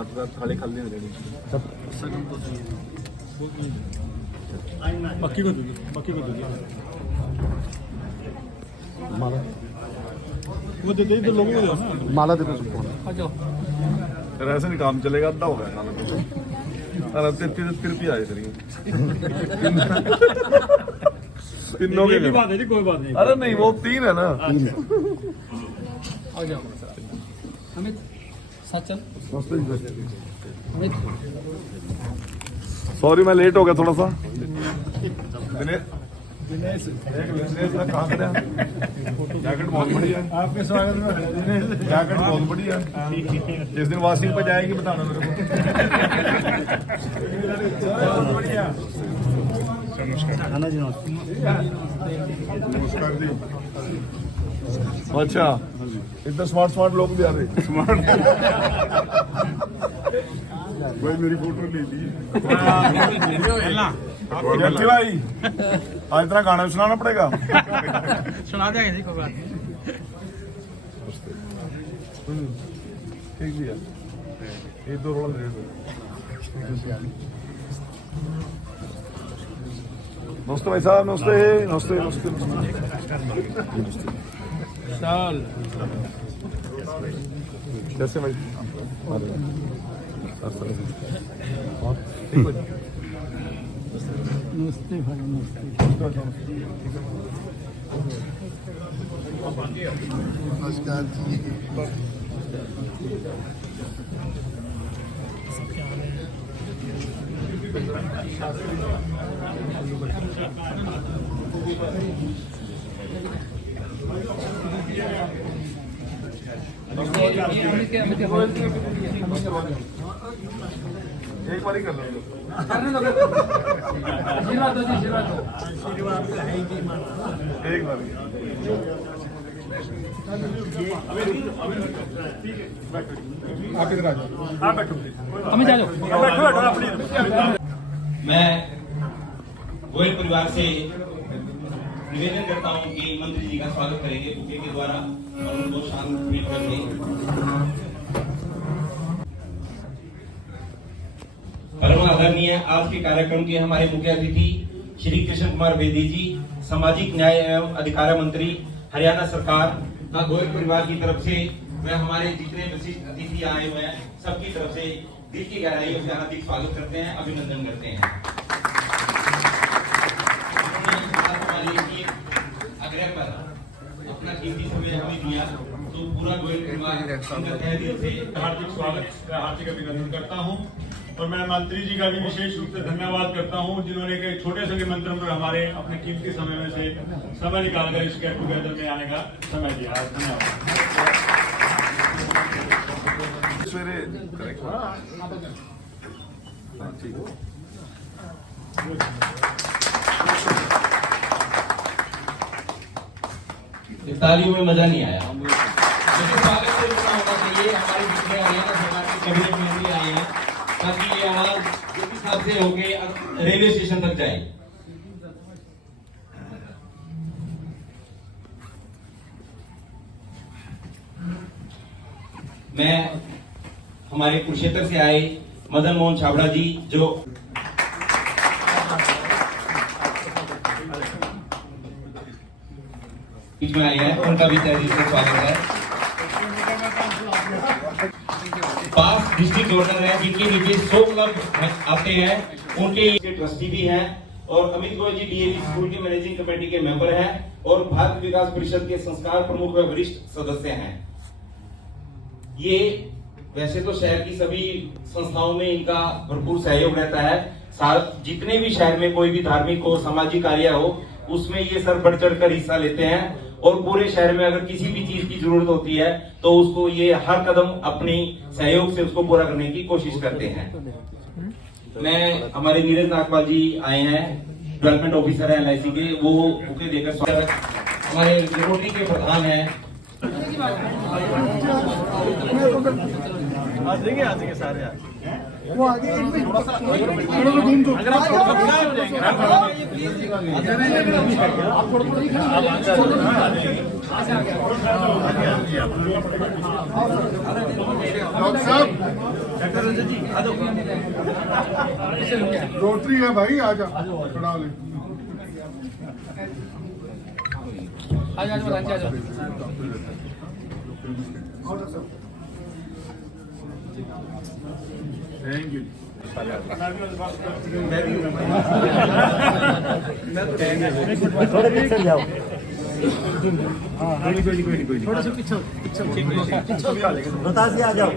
आपका थाली खाली नहीं रहनी बाकी को दीजिए माला वो दे इधर लोगों को दो ना। माला दे दो सबको। आ जाओ फिर ऐसे नहीं काम चलेगा, अद्धा हो गया अरे 33 रुपये आए सर तीनों ये के भी बात है जी, कोई बात नहीं। अरे नहीं वो 3 है ना। आ जाओ अमित साथ चल। अमित सॉरी मैं लेट हो गया थोड़ा सा। दिनेश कहाँ खड़ा है? जैकेट बहुत बढ़िया है। आपके स्वागत में जैकेट बहुत बढ़िया है। जिस दिन वॉशिंग पे जाएगी बताना मेरे को। बढ़िया। जी नमस्कार जी। अच्छा इतना स्मार्ट लोग भी आ रहे। स्मार्ट भाई मेरी फोटो ले ली। भाई आज इतना गाना सुनाना पड़ेगा। सुना देंगे जी, कोई बात नहीं। ठीक है एक दो रोल दे दो। नमस्ते भाई साहब। नमस्ते नमस्ते नमस्ते नमस्ते। चल कैसे भाई? नमस्ते भाई नमस्ते। नमस्कार जी। एक बार ही कर लो। एक बार आप इधर आ जाओ। आप बैठो। हमें जा जाओ। मैं गोयल परिवार से निवेदन करता हूं कि मंत्री जी का स्वागत करेंगे बुके के द्वारा और उनको शांत ट्वीट करके। परम आदरणीय आज के कार्यक्रम के हमारे मुख्य अतिथि श्री कृष्ण कुमार बेदी जी, सामाजिक न्याय एवं अधिकार मंत्री हरियाणा सरकार का गोयल परिवार की तरफ से व हमारे जितने विशिष्ट अतिथि आए हुए हैं सबकी तरफ से दिल की गहराइयों से हार्दिक स्वागत करते हैं, अभिनंदन करते हैं। आग्रह पर अपना कीमती समय हमें दिया तो पूरा गोयल परिवार तहे दिल से हार्दिक स्वागत, हार्दिक अभिनंदन करता हूं और मैं मंत्री जी का भी विशेष रूप से धन्यवाद करता हूं जिन्होंने एक छोटे से निमंत्रण पर हमारे अपने कीमती समय में से समय निकालकर इस गेट टुगेदर में आने का समय दिया। धन्यवाद। ठीक है। तालियों में मजा नहीं आया। स्वागत से रुकना होना चाहिए। हमारे जितने हरियाणा सरकार के कैबिनेट मंत्री आए हैं ताकि ये आवाज जिस हिसाब से होके रेलवे स्टेशन तक जाए। मैं हमारे कुरुक्षेत्र से आए मदन मोहन छाबड़ा जी जो बीच में आए हैं, उनका भी तहे दिल से स्वागत है। पास डिस्ट्रिक्ट गवर्नर है जिनके नीचे 100 क्लब आते हैं, उनके ट्रस्टी भी हैं और अमित गोयल जी डीएवी स्कूल के मैनेजिंग कमेटी के मेंबर हैं और भारत विकास परिषद के संस्कार प्रमुख व वरिष्ठ सदस्य हैं। ये वैसे तो शहर की सभी संस्थाओं में इनका भरपूर सहयोग रहता है। साथ जितने भी शहर में कोई भी धार्मिक हो, सामाजिक कार्य हो, उसमें ये सर बढ़ चढ़ कर हिस्सा लेते हैं और पूरे शहर में अगर किसी भी चीज की जरूरत होती है तो उसको ये हर कदम अपनी सहयोग से उसको पूरा करने की कोशिश करते हैं। मैं हमारे नीरज नागपाल जी आए हैं, डेवलपमेंट ऑफिसर है LIC के, वो बुके देकर स्वागत। हमारे रोटरी के प्रधान हैं आज देंगे सारे वो आगे थोड़ा सा घूम दो। अगर आप थोड़ा सा पीछे हो जाएंगे ना आप डॉक्टर साहब रोटरी है भाई, आजा खड़ा ले। Thank you. थोड़े पीछे जाओ। थोड़ा सा पीछे रोहतास जी आ जाओ।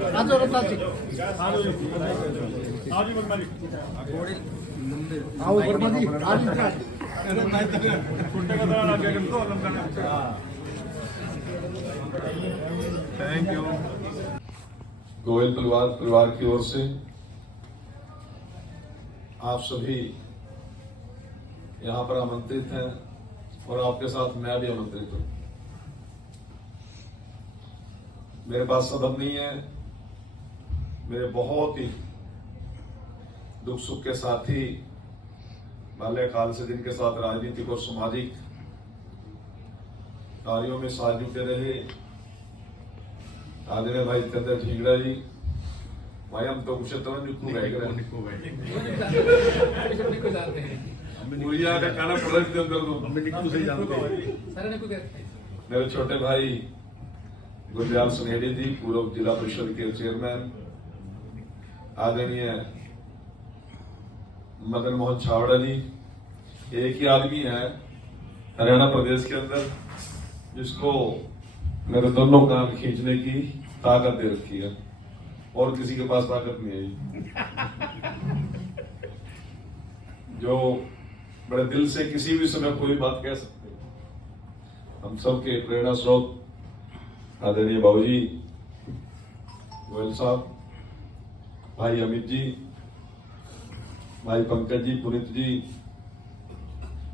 आओ वर्मा जी थैंक यू। गोयल परिवार की ओर से आप सभी यहाँ पर आमंत्रित हैं और आपके साथ मैं भी आमंत्रित हूँ। मेरे पास सबब नहीं है, मेरे बहुत ही दुख सुख के साथी बाल्यकाल से जिनके साथ राजनीतिक और सामाजिक कार्यों में साथ जुटे रहे, आदरणीय भाई चंद्र ठीगड़ा जी, भाई हम तो कुछ तो मुड़िया का खाना प्रोडक्ट के अंदर तो से जानते हैं। मेरे छोटे भाई गुरदयाल सुनेहड़ी जी, पूर्व जिला परिषद के चेयरमैन, आदरणीय मदन मोहन छावड़ा जी, एक ही आदमी है हरियाणा प्रदेश के अंदर जिसको मेरे दोनों कान खींचने की ताकत दे रखी है और किसी के पास ताकत नहीं है, जो बड़े दिल से किसी भी समय कोई बात कह सकते हैं। हम सबके प्रेरणा स्रोत आदरणीय बाबूजी गोयल साहब, भाई अमित जी, भाई पंकज जी, पुनीत जी,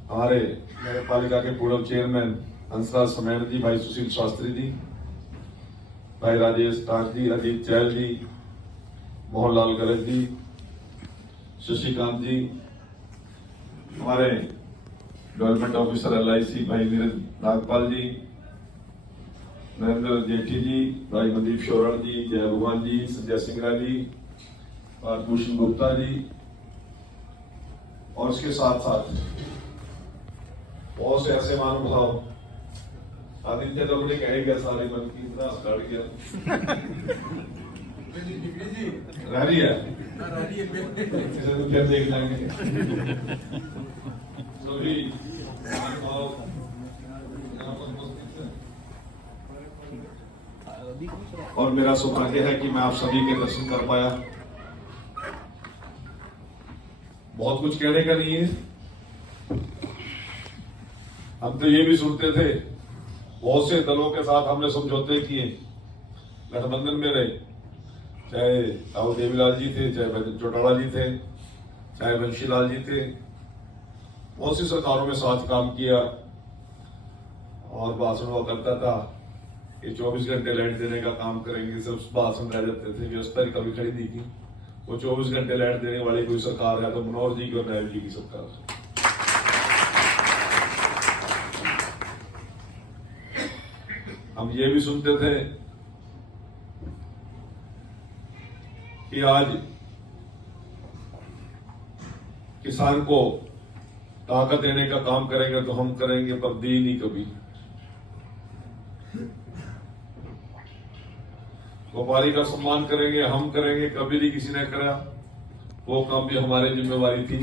हमारे नगर पालिका के पूर्व चेयरमैन हंसराज समेण जी, भाई सुशील शास्त्री जी, भाई राजेश टाक जी, अजीत चैल जी, मोहनलाल गरज जी, शशिकांत जी, हमारे डेवलपमेंट ऑफिसर LIC भाई नीरज नागपाल जी, नरेंद्र जेठी जी, भाई मनदीप शोरण जी, जय भगवान जी, संजय सिंगरा जी और भूषण गुप्ता जी, और उसके साथ साथ बहुत से ऐसे महानुभाव, आदित्य तो मुझे कहेगा सारे मन की इतना काट गया रह रही है, इसे तो फिर देख लेंगे सभी महानुभाव यहाँ पर उपस्थित हैं। और मेरा सौभाग्य है कि मैं आप सभी के दर्शन कर पाया। बहुत कुछ कहने का नहीं है, हम तो ये भी सुनते थे, बहुत से दलों के साथ हमने समझौते किए, गठबंधन में रहे, चाहे राहुल देवीलाल जी थे, चाहे भजन चौटाला जी थे, चाहे बंशीलाल जी थे, बहुत सी सरकारों में साथ काम किया और भाषण हुआ करता था कि 24 घंटे लाइट देने का काम करेंगे, सिर्फ भाषण रह जाते थे, व्यवस्था कभी खड़ी नहीं की। वो 24 घंटे लाइट देने वाली कोई सरकार है तो मनोहर जी की और नायब जी की सरकार है। हम ये भी सुनते थे कि आज किसान को ताकत देने का काम करेंगे तो हम करेंगे, पर दी नहीं कभी। व्यापारी का सम्मान करेंगे, हम करेंगे, कभी नहीं किसी ने करा। वो काम भी हमारी जिम्मेवारी थी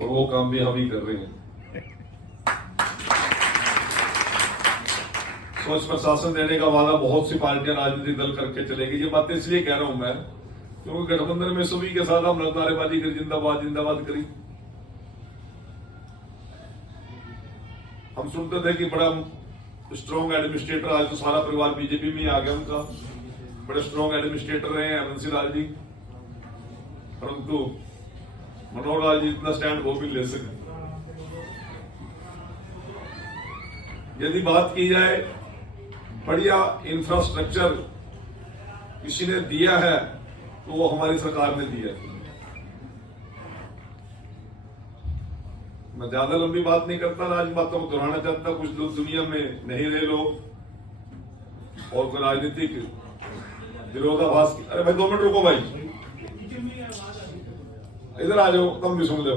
और वो काम भी हम ही कर रहे हैं। स्वच्छ प्रशासन देने का वादा बहुत सी पार्टियां राजनीतिक दल करके चलेगी। ये बातें इसलिए कह रहा हूं मैं क्योंकि गठबंधन में सभी के साथ हम नारेबाजी कर जिंदाबाद जिंदाबाद करी। हम सुनते थे कि बड़ा स्ट्रॉन्ग एडमिनिस्ट्रेटर, आज तो सारा परिवार बीजेपी में आ गया उनका, बड़े स्ट्रॉन्ग एडमिनिस्ट्रेटर रहे हैं MNC लाल जी, परंतु मनोहर लाल जी इतना स्टैंड वो भी ले सके। यदि बात की जाए बढ़िया इंफ्रास्ट्रक्चर किसी ने दिया है तो वो हमारी सरकार ने दिया है। मैं ज्यादा लंबी बात नहीं करता, आज बातों को दोहराना चाहता। कुछ लोग दुनिया में नहीं रहे लोग और कोई राजनीतिक विरोधाभास की। अरे भाई 2 मिनट रुको भाई, इधर आ जाओ, तुम भी सुन लो।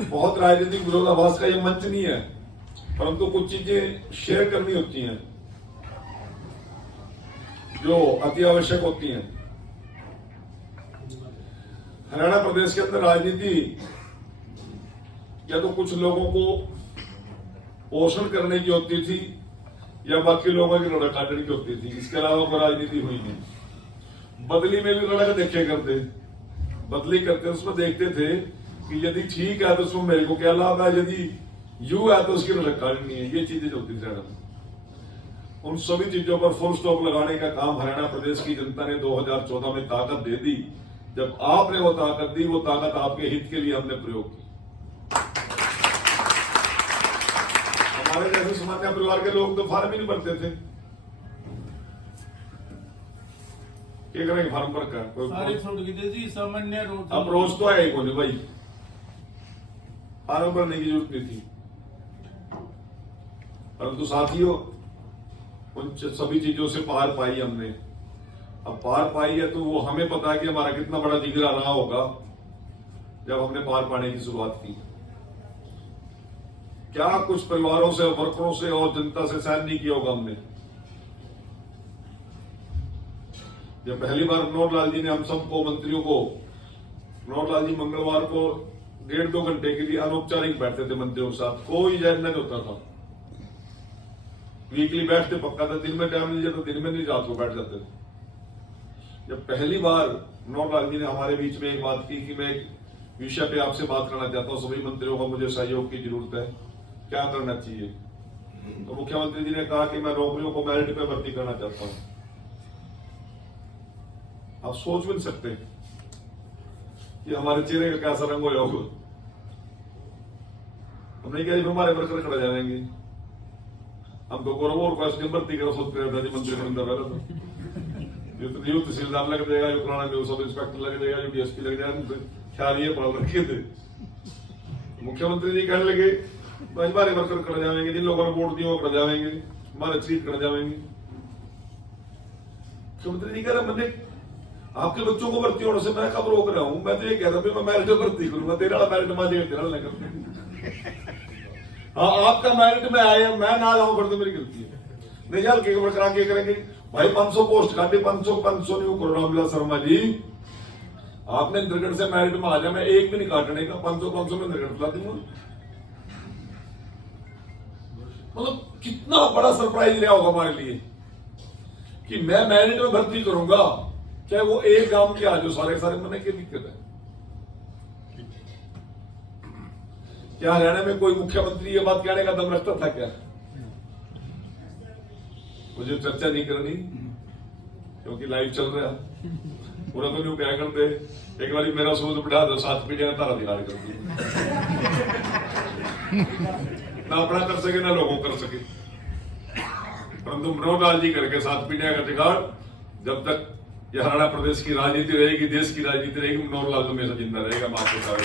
बहुत राजनीतिक विरोधाभास का ये मंच नहीं है, परंतु कुछ चीजें शेयर करनी होती हैं जो अति आवश्यक होती हैं। हरियाणा प्रदेश के अंदर राजनीति या तो कुछ लोगों को पोषण करने की होती थी या बाकी लोगों की लड़क काटने की होती थी, इसके अलावा कोई राजनीति हुई नहीं। बदली में भी लड़क देखे करते, बदली करते उसमें देखते थे कि यदि ठीक है तो उसमें मेरे को क्या लाभ है, यदि यू है तो उसकी लड़क काटनी है। ये चीजें जो होती थी, उन सभी चीजों पर फुल स्टॉप लगाने का काम हरियाणा प्रदेश की जनता ने 2014 में ताकत दे दी। जब आपने वो ताकत दी, वो ताकत आपके हित के लिए हमने प्रयोग की। हमारे जैसे सामान्य परिवार के लोग तो फार्म ही नहीं भरते थे। क्या करेंगे फार्म भर कर, सारे छूट गए जी, सामान्य रोज अब रोज तो आए कौन भाई, फार्म भरने की जरूरत नहीं थी। परंतु साथियों, उन सभी चीजों से पार पाई हमने। अब पार पाई है तो वो हमें पता है कि हमारा कितना बड़ा जिगरा रहा होगा जब हमने पार पाने की शुरुआत की। क्या कुछ परिवारों से, वर्करों से और जनता से सहन नहीं किया होगा हमने। जब पहली बार मनोहर लाल जी ने हम सबको मंत्रियों को, मनोहर लाल जी मंगलवार को 1.5-2 घंटे के लिए अनौपचारिक बैठते थे मंत्रियों के साथ, कोई एजेंडा नहीं होता था। वीकली बैठते पक्का था, दिन में टाइम मिल जाता, दिन में नहीं, रात को बैठ जाते थे। जब पहली बार मनोहर लाल जी ने हमारे बीच में एक बात की कि मैं एक विषय पे आपसे बात करना चाहता हूं, सभी मंत्रियों को मुझे सहयोग की जरूरत है, क्या करना चाहिए। तो मुख्यमंत्री जी ने कहा कि मैं नौकरियों को मेरिट पे भर्ती करना चाहता हूं। आप सोच भी नहीं सकते कि हमारे चेहरे का कैसा रंग होगा। हम नहीं कहा हमारे वर्कर खड़े जाएंगे, हम तो और क्वेश्चन भर्ती कर सोचते हैं मंत्री बंदा पहले तो यूथ तहसीलदार लग जाएगा, जो पुराना जो सब इंस्पेक्टर लग जाएगा, जो डीएसपी लग जाएगा, ख्याल ये पढ़ रखे थे। मुख्यमंत्री जी कहने लगे हमारे वर्कर खड़े जाएंगे, जिन लोगों ने वोट दिए वो खड़े जाएंगे, हमारे सीट खड़े जाएंगे। मुख्यमंत्री जी कह रहे मैंने आपके बच्चों को भर्ती होने से मैं कब रोक रहा हूं, मैं तो ये कह रहा हूं मैं मेरिट भर्ती करूंगा, तेरा मेरिट मांगेगा, तेरा नहीं करते। हाँ, आपका मेरिट में आया, मैं ना आऊं फिर तो मेरी गलती है। नहीं यार के करा के करेंगे भाई, 500 पोस्ट काटे, 500 नहीं करो रामविलास शर्मा जी। आपने इंद्रगढ़ से मेरिट में आ जाए, मैं एक भी नहीं काटने का, 500 में इंद्रगढ़ बुला दूंगा। मतलब कितना बड़ा सरप्राइज रहा होगा हमारे लिए कि मैं मेरिट में भर्ती करूंगा, चाहे वो एक गांव के आ जो सारे मैंने क्या दिक्कत है। क्या हरियाणा में कोई मुख्यमंत्री ये बात कहने का दम रखता था क्या? मुझे चर्चा नहीं करनी क्योंकि लाइव चल रहा है, पूरा तो नहीं क्या करते। एक बार मेरा सोच बिठा दो, 7 पीढ़ियां ने तारा दिखा कर दी, ना अपना कर सके ना लोगों कर सके। परंतु मनोहर लाल जी करके 7 पीढ़ियां का टिकाड़, जब तक ये हरियाणा प्रदेश की राजनीति रहेगी, देश की राजनीति रहेगी, मनोहर लाल तो हमेशा जिंदा रहेगा। मात्र सारे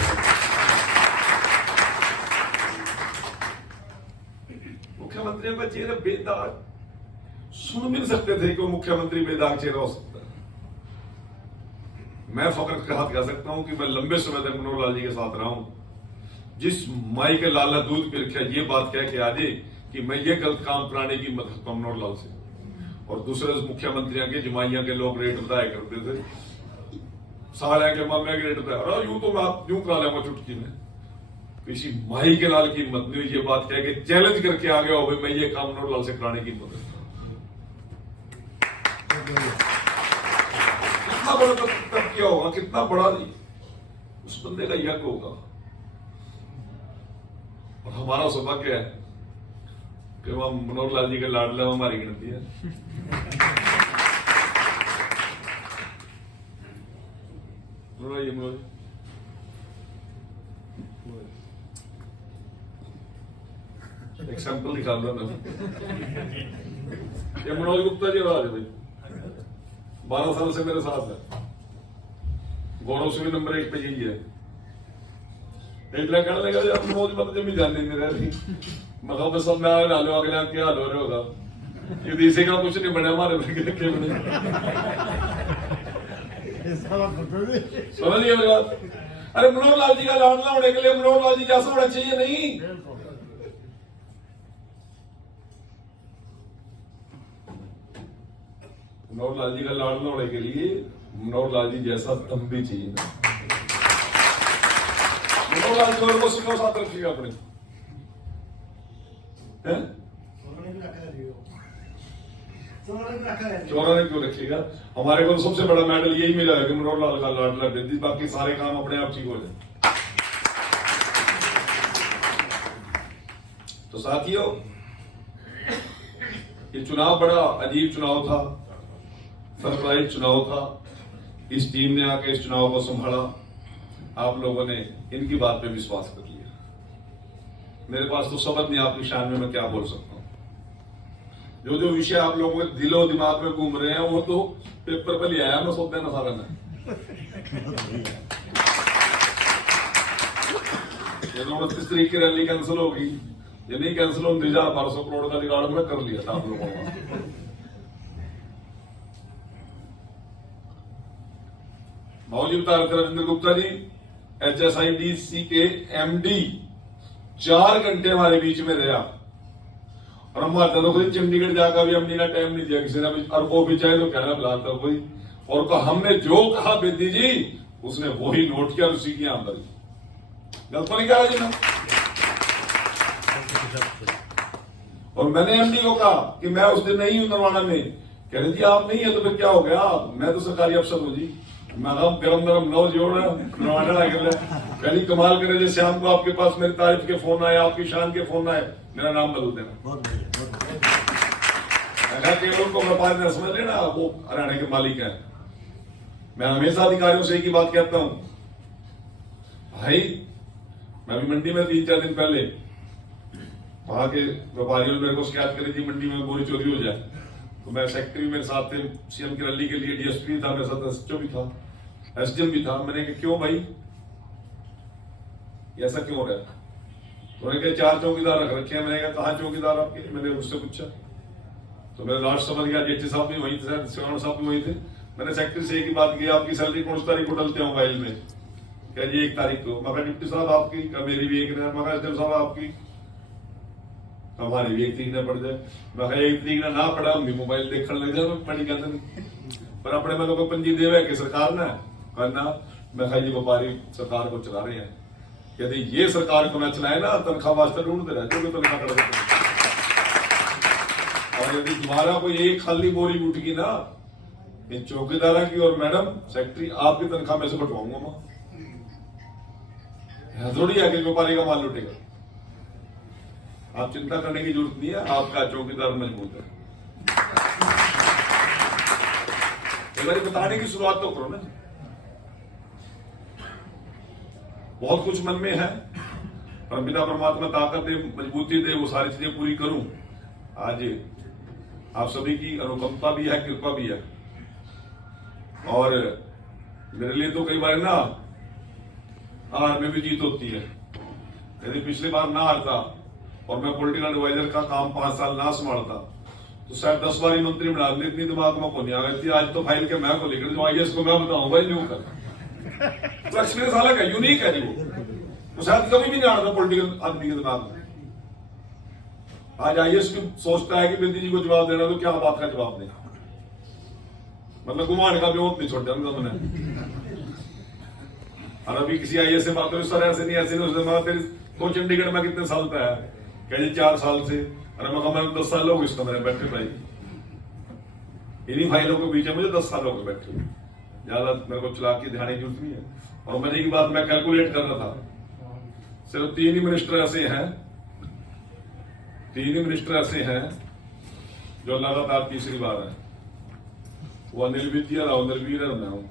मुख्यमंत्रियों का चेहरा बेदाग, सुन भी नहीं सकते थे कि वो मुख्यमंत्री बेदाग चेहरा हो सकता है। मैं फख्र के साथ कह सकता हूं कि मैं लंबे समय तक मनोहर लाल जी के साथ रहा हूं। जिस माई के लाल ने दूध पी रखा, ये बात कह के आजे कि मैं ये गलत काम कराने की मदद करता हूं मनोहर लाल से। और दूसरे मुख्यमंत्रियों के जमाइया के लोग रेट बताया करते थे, साले के मामे के रेट बताया, यूं तो मैं यूं करा लेंगे चुटकी में। किसी माही के लाल की हिम्मत नहीं, ये बात कह के चैलेंज करके आ गया हो भाई मैं ये काम मनोहर लाल से कराने की मदद। कितना बड़ा तब किया होगा, कितना बड़ा उस बंदे का यज्ञ होगा। और हमारा सौभाग्य है कि हम मनोहर लाल जी के लाडले में हमारी गिनती है। एक सैंपल दिखा दो ना, ये मनोज गुप्ता जी आवाज है भाई, 12 साल से मेरे साथ है, गौरव से भी नंबर 1 पे यही है। इतना कहने लगा यार मनोज मत जमी जाने नहीं रह रही मतलब बस सब मैं हालो अगले क्या हाल हो रहे होगा ये इसी का कुछ नहीं बने हमारे के बने समझिए मेरी बात। अरे मनोहर लाल जी का लाडला होने के लिए मनोहर लाल जी जैसा होना चाहिए नहीं। मनोहर लाल जी का लाडला होने के लिए मनोहर लाल जी जैसा दम भी चाहिए। मनोहर लाल जी को सुनो साथ रखिएगा अपने चौरा ने क्यों रखिएगा। हमारे को सबसे बड़ा मेडल यही मिला है कि मनोहर लाल का लाडला बेटी, बाकी सारे काम अपने आप ठीक हो जाए। तो साथियों ये चुनाव बड़ा अजीब चुनाव था, सरप्राइज चुनाव था। इस टीम ने आके इस चुनाव को संभाला, आप लोगों ने इनकी बात पे विश्वास कर लिया। मेरे पास तो शब्द नहीं आपकी शान में मैं क्या बोल सकता हूं। जो जो विषय आप लोगों के दिलो दिमाग में घूम रहे हैं वो तो पेपर पर ले आया मैं सोचते ना सारा में। ये 29 तारीख की रैली कैंसिल होगी, ये नहीं कैंसिल हो 1200 करोड़ का रिकॉर्ड में कर लिया था आप लोगों ने। मौजूद बता रहे थे रविंद्र गुप्ता जी HSIDC के MD 4 घंटे हमारे बीच में रहा और हम खुद चंडीगढ़ जाकर भी हमने ना टाइम नहीं दिया किसी ने भी, और वो भी चाहे तो कहना बुलाता कोई और तो हमने जो कहा बेदी जी उसने वही नोट किया, उसी की आमदनी गलत नहीं कहा जी मैं। और मैंने MD को कहा कि मैं उस दिन नहीं हूं नरवाना में, कह रहे जी आप नहीं है तो फिर क्या हो गया, मैं तो सरकारी अफसर हूं जी। मैं गरम गरम नौ जोड़ पहली कमाल करे जैसे शाम को आपके पास मेरी तारीफ के फोन आए, आपकी शान के फोन आए, मेरा नाम बदल देना। उनको व्यापारी ने समझ लेना वो हरियाणा के मालिक है। मैं हमेशा अधिकारियों से एक ही बात कहता हूं, भाई मैं भी मंडी में 3-4 दिन पहले वहां के व्यापारियों ने मेरे को शिकायत करी थी मंडी में बोरी चोरी हो जाए, तो मैं सेक्रेटरी मेरे साथ थे, सीएम की रैली के लिए DSP था मेरे साथ, SHO भी था, SDM भी था। मैंने कहा क्यों भाई ऐसा क्यों हो रहा है, तो उन्होंने कहा 4 चौकीदार रख रखे हैं। मैंने कहा कहाँ चौकीदार आपके, मैंने उससे पूछा तो मेरे राष्ट्रपति समझ गया, DH साहब भी वही थे, सिवान साहब भी वही थे। मैंने सेक्रेटरी से एक ही बात की, आपकी सैलरी कौन सी तारीख को डलते हो मोबाइल में, क्या जी 1 तारीख को। मैं डिप्टी साहब आपकी, क्या मेरी भी 1 मैं SDM साहब आपकी, हमारी भी 1 तारीख न पड़ जाए। मैं 1 तारीख ना पड़ा हम भी मोबाइल देखने लग जाए, पढ़ी कहते नहीं पर अपने मतलब को पंजी देवे कि सरकार ने करना। मैं जी व्यापारी सरकार को चला रहे हैं, यदि ये सरकार को न चलाए ना तनख्वाह वास्ते ढूंढते रहते हो तनख्वाह कर देते। और यदि तुम्हारा कोई एक खाली बोरी उठगी ना इन चौकीदारा की और मैडम सेक्रेटरी आपकी तनख्वाह में से बटवाऊंगा मैं, थोड़ी है कि व्यापारी का माल लुटेगा। आप चिंता करने की जरूरत नहीं है, आपका चौकीदार मजबूत है। एक बार बताने की शुरुआत तो करो ना। बहुत कुछ मन में है पर बिना परमात्मा ताकत दे, मजबूती दे, वो सारी चीजें पूरी करूं। आज आप सभी की अनुकंपा भी है, कृपा भी है। और मेरे लिए तो कई बार ना हार में भी जीत होती है। यदि पिछली बार ना हारता और मैं पॉलिटिकल एडवाइजर का काम 5 साल ना संभालता तो शायद 10 बार मंत्री बना दी, इतनी दिमाग में को नहीं आ गई थी। आज तो फाइल के मैं को लेकर जो IAS को मैं बताऊं भाई न्यू कर तो एक्सपीरियंस अलग है, यूनिक है जी वो शायद कभी भी नहीं आता पॉलिटिकल आदमी के दिमाग में। आज IAS की सोचता है कि बिंदी जी को जवाब देना तो क्या बात का जवाब देना, मतलब घुमाने का भी वक्त नहीं छोड़ता मैंने। और अभी किसी IAS से बात करो सर ऐसे नहीं ऐसे नहीं, तो चंडीगढ़ में कितने साल पे है, कह जी 4 साल से। अरे मैं 10 साल हो गए इस कमरे में बैठे भाई, इन्हीं फाइलों के बीच में मुझे 10 साल हो गए बैठे, ज्यादा मेरे को चला के ध्यान की जरूरत नहीं है। और मैंने की बात मैं कैलकुलेट कर रहा था, सिर्फ 3 ही मिनिस्टर ऐसे हैं, 3 ही मिनिस्टर ऐसे हैं जो लगातार तीसरी बार है, वो अनिल विद्या, राहुल नरवीर और मैं हूं,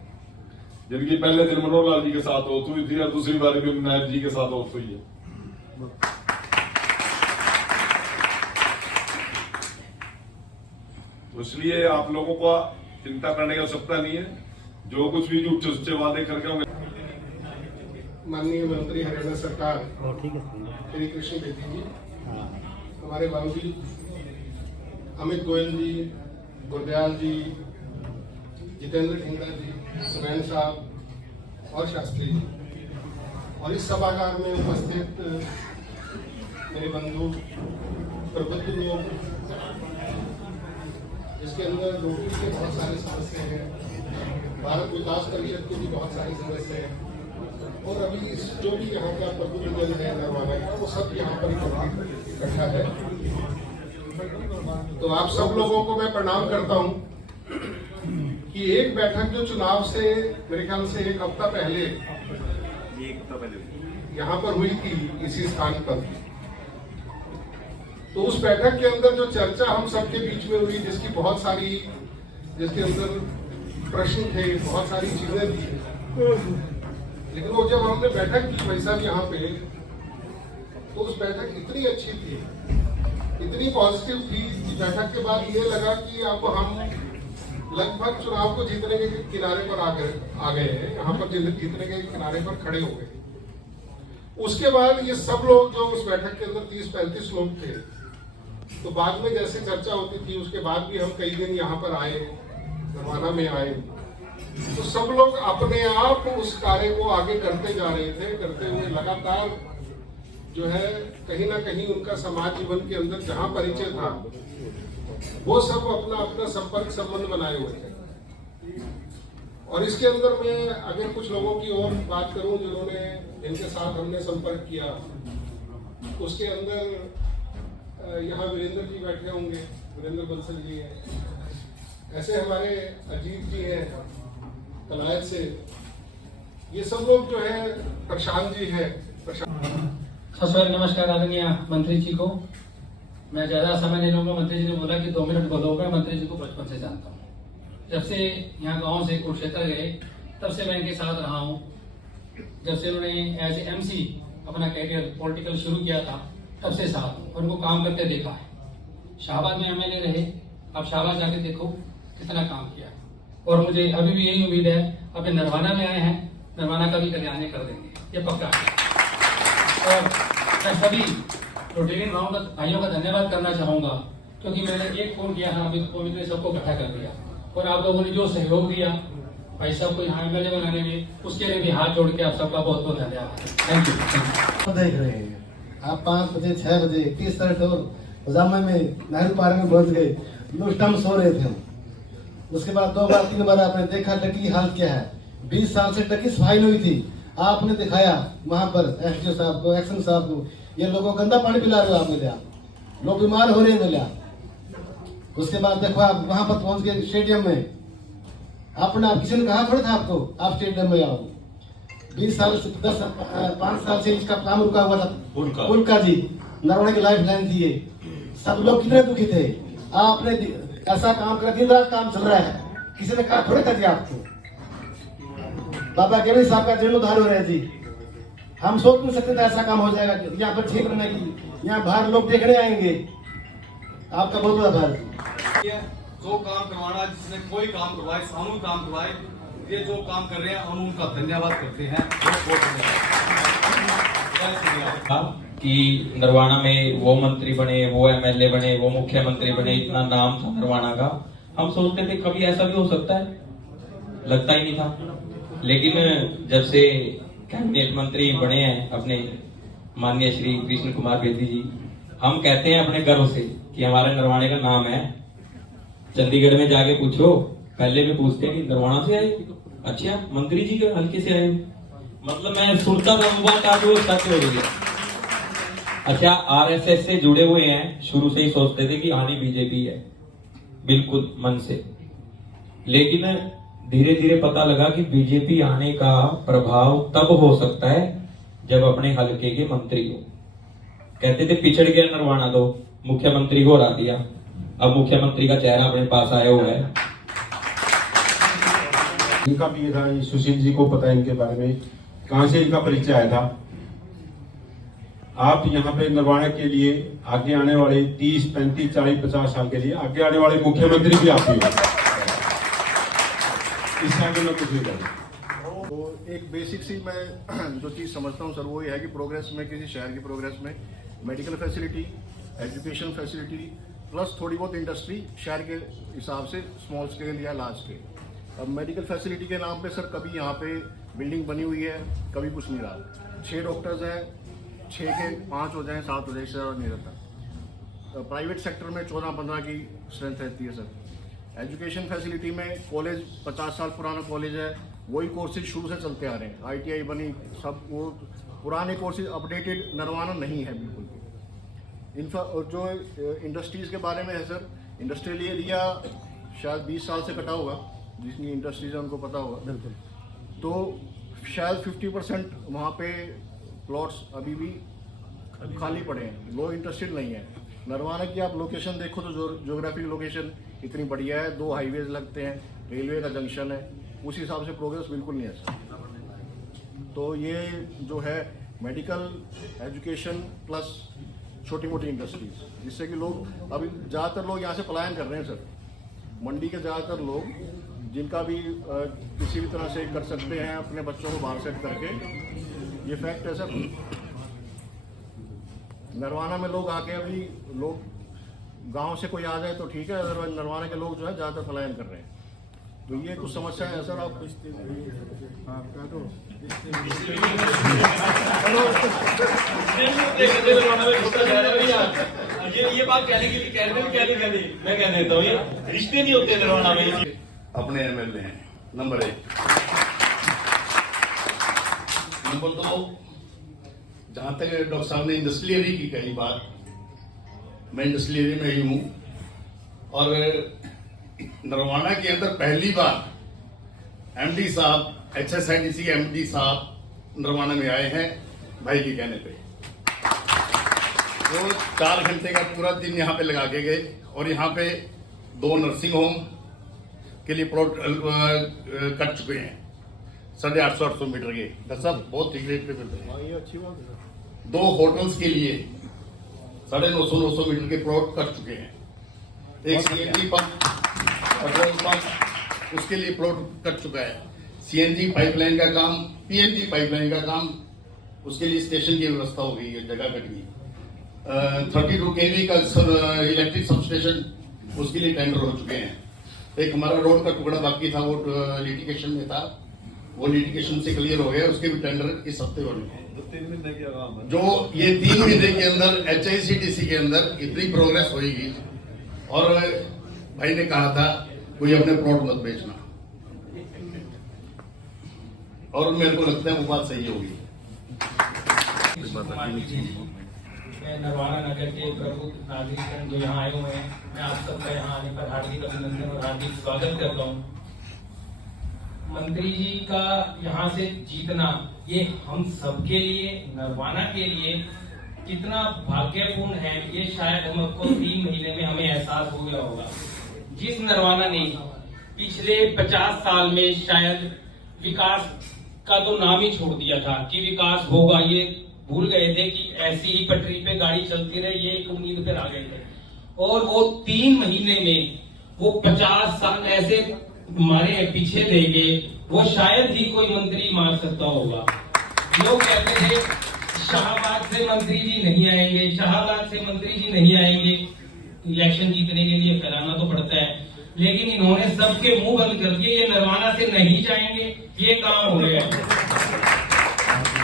जिनकी पहले दिन मनोहर लाल जी के साथ होती हुई थी और दूसरी बार भी नायब जी के साथ होती हुई है। तो इसलिए आप लोगों को चिंता करने की आवश्यकता नहीं है। जो कुछ भी झूठे सच्चे वादे करके होंगे माननीय मंत्री हरियाणा सरकार श्री कृष्ण बेदी जी, हमारे बाबूजी अमित गोयल जी, गुरदयाल जी, जितेंद्र ढिंगरा जी, सुनैन साहब और शास्त्री जी, और इस सभागार में उपस्थित मेरे बंधु प्रबुद्ध लोग, जिसके अंदर नौकरी के बहुत सारी समस्याएं हैं, भारत विकास परिषद की भी बहुत सारी समस्याएं हैं, और अभी जो भी यहाँ का प्रबुद्ध जन है नरवाना का, वो सब यहाँ पर इकट्ठा है। तो आप सब लोगों को मैं प्रणाम करता हूँ कि एक बैठक जो चुनाव से मेरे ख्याल से एक हफ्ता पहले यहाँ पर हुई थी इसी स्थान पर, तो उस बैठक के अंदर जो चर्चा हम सबके बीच में हुई, जिसके अंदर प्रश्न थे, बहुत सारी चीजें थी, लेकिन वो जब हमने बैठक की भाई साहब यहाँ पे, तो उस बैठक इतनी अच्छी थी, इतनी पॉजिटिव थी कि बैठक के बाद ये लगा कि अब हम लगभग चुनाव को जीतने के किनारे पर आ गए हैं, यहाँ पर जीतने के किनारे पर खड़े हो गए। उसके बाद ये सब लोग जो उस बैठक के अंदर 30-35 लोग थे, तो बाद में जैसे चर्चा होती थी, उसके बाद भी हम कई दिन यहाँ पर आए, नरवाना में आए, तो सब लोग अपने आप उस कार्य को आगे करते जा रहे थे, करते हुए लगातार जो है कहीं ना कहीं उनका समाज जीवन के अंदर जहां परिचय था, वो सब अपना अपना संपर्क संबंध बनाए हुए थे। और इसके अंदर मैं अगर कुछ लोगों की और बात करूं जिनके साथ हमने संपर्क किया, उसके अंदर यहाँ वीरेंद्र जी बैठे होंगे, वीरेंद्र बंसल जी हैं, ऐसे हमारे अजीत जी हैं कलायत से, ये सब लोग जो है, प्रशांत जी हैं। सर नमस्कार आदरणीय मंत्री जी को। मैं ज्यादा समय नहीं लूंगा, मंत्री जी ने बोला कि 2 मिनट बोलूंगा। मंत्री जी को बचपन से जानता हूँ, जब से यहाँ गांव से कुरुक्षेत्र गए तब से मैं इनके साथ रहा हूँ। जब से उन्होंने एज MC अपना कैरियर पॉलिटिकल शुरू किया था, तब से साथ हूँ, उनको काम करते देखा है। शाहबाद में MLA रहे, अब शाहबाद जाके देखो कितना काम किया, और मुझे अभी भी यही उम्मीद है। अभी नरवाना में आए हैं, नरवाना का भी कल्याण कर देंगे, ये पक्का है। और मैं सभी रोटेरियन भाइयों का धन्यवाद करना चाहूंगा, क्योंकि मैंने एक फोन किया था, अभी ने सबको इकट्ठा कर दिया, और आप लोगों ने जो सहयोग दिया भाई साहब को यहाँ MLA बनाने में, उसके लिए भी हाथ जोड़ के आप सबका बहुत बहुत धन्यवाद। Thank you. देख रहे हैं आप 5 बजे 6 बजे किस तरह से जामा में नेहरू पार्क में पहुंच गए, उस टाइम सो रहे थे हम। उसके बाद 2 बार 3 बार आपने देखा टकी की हालत क्या है। 20 साल से टकी सफाई नहीं हुई थी, आपने दिखाया वहां पर SDO साहब को, एक्शन साहब को, ये लोगों को गंदा पानी पिला रहे हो आप मिला, लोग बीमार हो रहे हैं मिला। उसके बाद देखो आप वहां पर पहुंच गए स्टेडियम में, आपने किसी ने कहा थोड़ा था आपको आप स्टेडियम में आओ। 20 साल से 5 साल से इसका काम रुका हुआ था, उनका जी नरवाना की लाइफ लाइन थी, सब लोग कितने दुखी थे। आपने ऐसा काम कर, दिन रात काम चल रहा है, किसी ने कहा थोड़े कर दिया आपको। बाबा केवल साहब का जीर्णोद्धार हो रहा है जी, हम सोच नहीं सकते थे ऐसा काम हो जाएगा यहाँ पर क्षेत्र में, की यहाँ बाहर लोग देखने आएंगे। आपका बहुत बहुत आभार। जो काम करवाना, जिसने कोई काम करवाए, सामूहिक काम करवाए, ये जो काम कर रहे हैं हम उनका धन्यवाद करते हैं। कि नरवाना में वो मंत्री बने, वो MLA बने, वो मुख्यमंत्री बने, इतना नाम था नरवाना का। हम सोचते थे कभी ऐसा भी हो सकता है, लगता ही नहीं था। लेकिन जब से कैबिनेट मंत्री बने हैं अपने माननीय श्री कृष्ण कुमार बेदी जी, हम कहते हैं अपने गर्व से कि हमारे नरवाने का नाम है। चंडीगढ़ में जाके पूछो, पहले भी पूछते हैं कि नरवाना से आए, अच्छा मंत्री जी के हल्के से आए, मतलब मैं सुनता था वो बात, आज वो सच हो गई। अच्छा RSS से जुड़े हुए हैं, शुरू से ही सोचते थे कि आनी BJP है, बिल्कुल मन से। लेकिन धीरे धीरे पता लगा कि BJP आने का प्रभाव तब हो सकता है जब अपने हल्के के मंत्री हो। कहते थे पिछड़ गया नरवाना, तो मुख्यमंत्री को हरा दिया, अब मुख्यमंत्री का चेहरा अपने पास आया हुआ है। इनका भी ये था, सुशील जी को पता है इनके बारे में, कहां से इनका परिचय आया था। आप यहाँ पे नरवाना के लिए आगे आने वाले 30, 35, 40, 50 साल के लिए आगे आने वाले मुख्यमंत्री भी आप ही हो। इस टाइम में कुछ नहीं करें। तो एक बेसिक सी मैं जो चीज़ समझता हूँ सर वो ये है कि प्रोग्रेस में, किसी शहर की प्रोग्रेस में medical facility, education facility plus थोड़ी बहुत इंडस्ट्री शहर के हिसाब से स्मॉल स्केल या लार्ज स्केल। अब मेडिकल फैसिलिटी के नाम पे सर कभी यहाँ पे बिल्डिंग बनी हुई है, कभी कुछ नहीं रहा। 6 डॉक्टर्स हैं, 6 के 5 हो जाएं, 7 हो जाए, इससे ज़्यादा नहीं रहता। प्राइवेट सेक्टर में 14-15 की स्ट्रेंथ रहती है सर। एजुकेशन फैसिलिटी में कॉलेज 50 साल पुराना कॉलेज है, वही कोर्सेज शुरू से चलते आ रहे हैं। ITI बनी, सब वो पुराने कोर्सेज, अपडेटेड नरवाना नहीं है बिल्कुल भी। और जो इंडस्ट्रीज़ के बारे में है सर, इंडस्ट्रियल एरिया शायद 20 साल से कटा होगा, जितनी इंडस्ट्रीज है उनको पता होगा। बिल्कुल। तो शायद 50% वहाँ पे प्लॉट्स अभी भी खाली पड़े हैं, लोग इंटरेस्टेड नहीं है। नरवाना की आप लोकेशन देखो तो ज्योग्राफिक लोकेशन इतनी बढ़िया है, 2 हाईवेज लगते हैं, रेलवे का जंक्शन है, उस हिसाब से प्रोग्रेस बिल्कुल नहीं है सर। तो ये जो है मेडिकल, एजुकेशन प्लस छोटी मोटी इंडस्ट्रीज, जिससे कि लोग अभी ज़्यादातर लोग यहाँ से पलायन कर रहे हैं सर। मंडी के ज़्यादातर लोग जिनका भी किसी भी तरह से कर सकते हैं अपने बच्चों को बाहर सेट करके, ये फैक्ट है सर। नरवाना में लोग आके अभी लोग गांव से कोई आ जाए तो ठीक है, अदरवाइज नरवाना के लोग जो है ज़्यादातर पलायन कर रहे हैं। तो ये कुछ समस्या है सर। आप हाँ क्या तो ये बात कहने के लिए कहने मैं कह देता हूँ, ये रिश्ते नहीं होते नरवाना में। अपने MLA हैं नंबर 1। नंबर 2, जहाँ तक डॉक्टर साहब ने इंडस्ट्रियल एरिया की कही बात, मैं इंडस्ट्रियल एरिया में ही हूँ और नरवाना के अंदर पहली बार MD साहब, HSIDC के MD साहब नरवाना में आए हैं भाई के कहने पे। वो 4 घंटे का पूरा दिन यहाँ पे लगा के गए और यहाँ पे 2 नर्सिंग होम के लिए प्लॉट कट चुके हैं 850-800 मीटर के। सब बहुत ठीक रेट पे मिलते हैं। ये अच्छी बात है। 2 होटल्स के लिए 950-900 मीटर के प्लॉट कट चुके हैं। एक CNG पंप, पेट्रोल पंप, उसके लिए प्लॉट कट चुका है। CNG पाइपलाइन का काम, PNG पाइपलाइन का काम, उसके लिए स्टेशन की व्यवस्था हो गई है, जगह कट गई। 32 kV का इलेक्ट्रिक सबस्टेशन, उसके लिए टेंडर हो चुके हैं। एक हमारा रोड का टुकड़ा बाकी था, वो लिटिगेशन में था, वो लिटिगेशन से क्लियर हो गया, उसके भी टेंडर इस हफ्ते होने हैं। 3 महीने की आराम है। जो ये 3 महीने के अंदर HICDC के अंदर इतनी प्रोग्रेस होगी। और भाई ने कहा था कोई अपने प्लॉट मत बेचना, और मेरे को लगता है वो बात सही होगी। मैं नरवाना नगर के प्रमुख नागरिक जो यहाँ आए हुए हैं, मैं आप सबका यहाँ आने पर हार्दिक अभिनंदन और हार्दिक स्वागत करता हूँ। मंत्री जी का यहाँ से जीतना ये हम सबके लिए, नरवाना के लिए कितना भाग्यपूर्ण है, ये शायद हमको 3 महीने में हमें एहसास हो गया होगा। जिस नरवाना ने पिछले 50 साल में शायद विकास का तो नाम ही छोड़ दिया था कि विकास होगा, ये भूल गए थे कि ऐसी ही पटरी पे गाड़ी चलती रहे, ये एक उम्मीद पर आ गए थे। और वो 3 महीने में वो 50 साल ऐसे हमारे पीछे देंगे, वो शायद ही कोई मंत्री मार सकता होगा। लोग कहते थे शाहबाद से मंत्री जी नहीं आएंगे, शाहबाद से मंत्री जी नहीं आएंगे। इलेक्शन जीतने के लिए फैलाना तो पड़ता है, लेकिन इन्होंने सबके मुंह बंद कर दिए, ये नरवाना से नहीं जाएंगे, ये काम हो गया।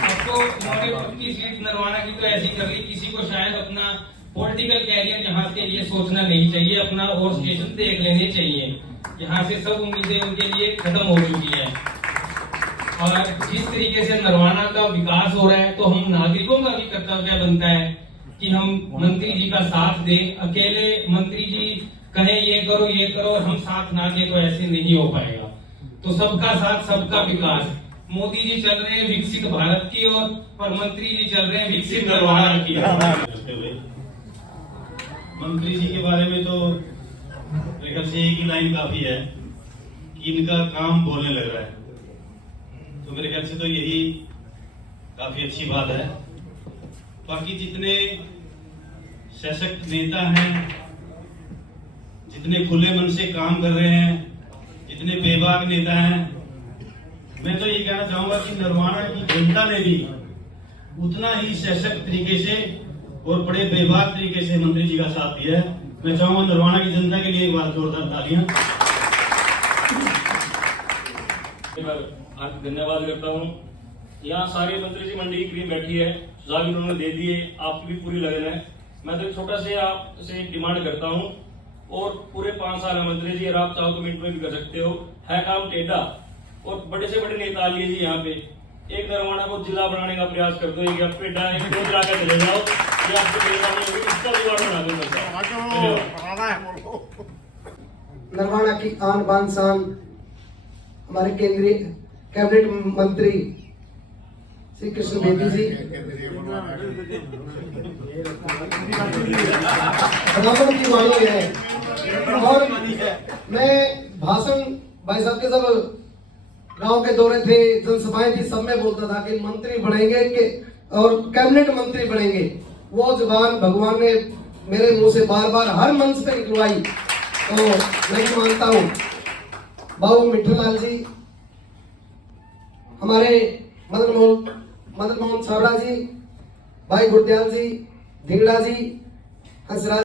अब तो उन्होंने 50 सीट नरवाना की तो ऐसी कर ली, किसी को शायद अपना पॉलिटिकल कैरियर यहाँ के लिए सोचना नहीं चाहिए, अपना और स्टेशन देख लेने चाहिए। यहाँ से सब उम्मीदें उनके लिए खत्म हो चुकी है। और जिस तरीके से नरवाना का विकास हो रहा है, तो हम नागरिकों का भी कर्तव्य बनता है कि हम मंत्री जी का साथ दें। अकेले मंत्री जी कहें ये करो और हम साथ ना दें तो ऐसे नहीं हो पाएगा। तो सबका साथ सबका विकास। मोदी जी चल रहे हैं विकसित भारत की ओर और मंत्री जी चल रहे हैं विकसित नरवाना की ओर। मंत्री जी के बारे में तो मेरे ख्याल से एक ही लाइन काफी है कि इनका काम बोलने लग रहा है, तो मेरे ख्याल से तो यही काफी अच्छी बात है। बाकी जितने सशक्त नेता हैं, जितने खुले मन से काम कर रहे हैं, जितने बेबाक नेता हैं, मैं तो ये कहना चाहूंगा कि नरवाना की जनता ने भी उतना ही सशक्त तरीके से और बड़े बेबाक तरीके से मंत्री जी का साथ दिया है। मैं चाहूंगा नरवाना की जनता के लिए एक बार जोरदार तालियां। धन्यवाद करता हूँ। यहाँ सारे मंत्री जी मंडी की टीम बैठी है, सुझाव उन्होंने दे दिए, आपकी भी पूरी लगन है। मैं तो एक छोटा से आपसे डिमांड करता हूँ, और पूरे 5 साल है मंत्री जी, और आप चाहो तो मिनट में भी कर सकते हो। है काम टेढ़ा, और बड़े से बड़े नेता लिए जी यहाँ पे एक नरवाना को जिला बनाने का प्रयास कर दो। एक पेड़ा एक दो जाकर चले जाओ, ये आपके इसका जुगाड़ बना दो। नरवाना की आन बान शान हमारे केंद्रीय कैबिनेट मंत्री श्री कृष्ण बेदी जी, बराबर की वाणी है। और मैं भाषण भाई साहब के सब गांव के दौरे थे, जनसभाएं थी, सब में बोलता था कि मंत्री बनेंगे के और कैबिनेट मंत्री बनेंगे। वो जुबान भगवान ने मेरे मुंह से बार बार हर मंच पे निकलवाई, तो मैं भी मानता हूँ बाबू मिठ्ठूलाल जी, हमारे मदन मोहन छाबड़ा जी, भाई गुरदयाल जी, धिंगड़ा जी, हंसराज